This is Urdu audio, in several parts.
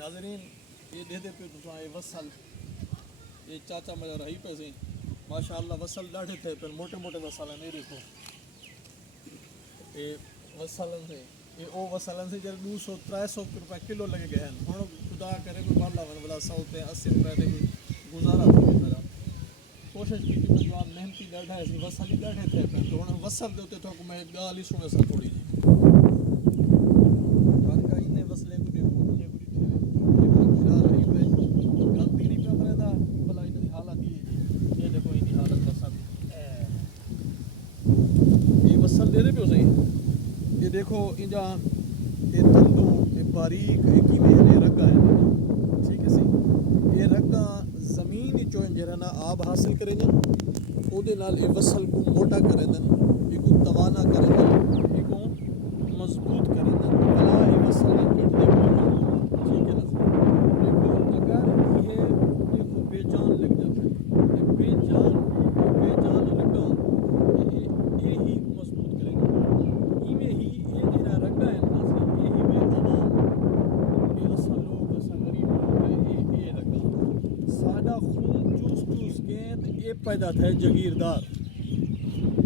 ناظرین یہ دے دے پہ تو یہ وصل یہ چاچا مجھے رہی پہ سے ماشاء اللہ وصل ڈاڑھے تھے پھر موٹے موٹے وصل ہیں میرے کو یہ وصلن سے یہ او وصلن سے جب 200-300 روپے کلو لگے گئے ہیں ہوں خدا کرے کوئی مارلا ون بلا 100 تے 80 روپے دے کوئی گزارا تھا میرا کوشش کی کہ جو محنتی ڈاڑھا ہے وصل ہی ڈاڑھے تھے پھر تو ہوں وصل دے تو میں گال ہی سنے سا تھوڑی جی وصلیں کو دیکھو مجھے بری تھے یہ بخشا رہی پہ گلتی نہیں پہ مرے دا بلا انہی حالت یہ دیکھو انہی حالت وصل یہ وصل دے دے پہ ہو سہی یہ دیکھو انجا یہ تندو یہ باریک یہ کیویں ہیں یہ رگا ہے ٹھیک ہے سی یہ رگا زمین چو انجرنا آب حاصل کریں جن او دے نال یہ وصل کو موٹا کریں دن یہ کو توانا کریں دن یہ کو مضبوط کریں دن بلا یہ وصل کٹ دے ٹھیک ہے نا دیکھو اگر یہ دیکھو بے جان لگ جاتا ہے یہ بے جان لگا یہ ہی مضبوط کرے گا ایویں ہی یہ جڑا رگا ہے ناظرین یہ ہی بے عوام یہ اصل لوگ اصل غریب لوگ ہیں یہ رگا سادہ خون چوس گیند یہ پیدا تھے جگیردار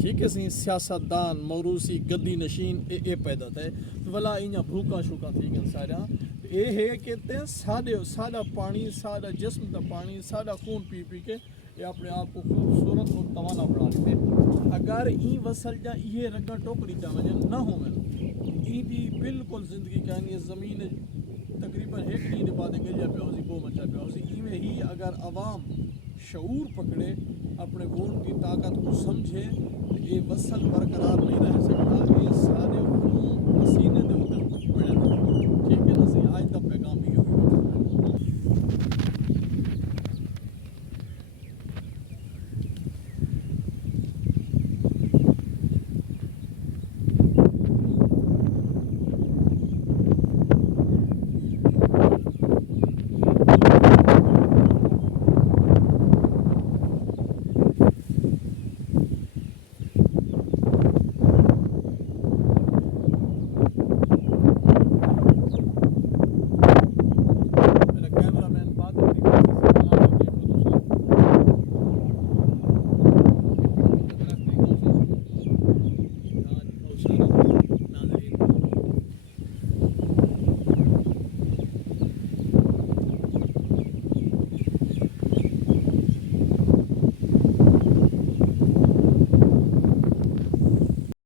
ٹھیک ہے سی سیاست دان موروثی گدی نشین یہ پیدا تھے ولا انہاں بھوکا شوکا تھی گن سارا یہ ہے کہتے ہیں سادہ پانی سادہ جسم دا پانی سادہ خون پی کے یہ اپنے آپ کو خوبصورت اور توانا بنا لیتے اگر این وصل جا یہ رگا ٹوکری جا وجہ نہ ہو میں این دی بالکل زندگی کہانی زمین تقریباً ایک نہیں دبا دے گلیا پہ ہوزی بو مچا پہ ہوزی ایویں ہی اگر عوام شعور پکڑے اپنے ووٹ کی طاقت کو سمجھے یہ وصل برقرار نہیں رہ سکتا یہ سارے خون پسینے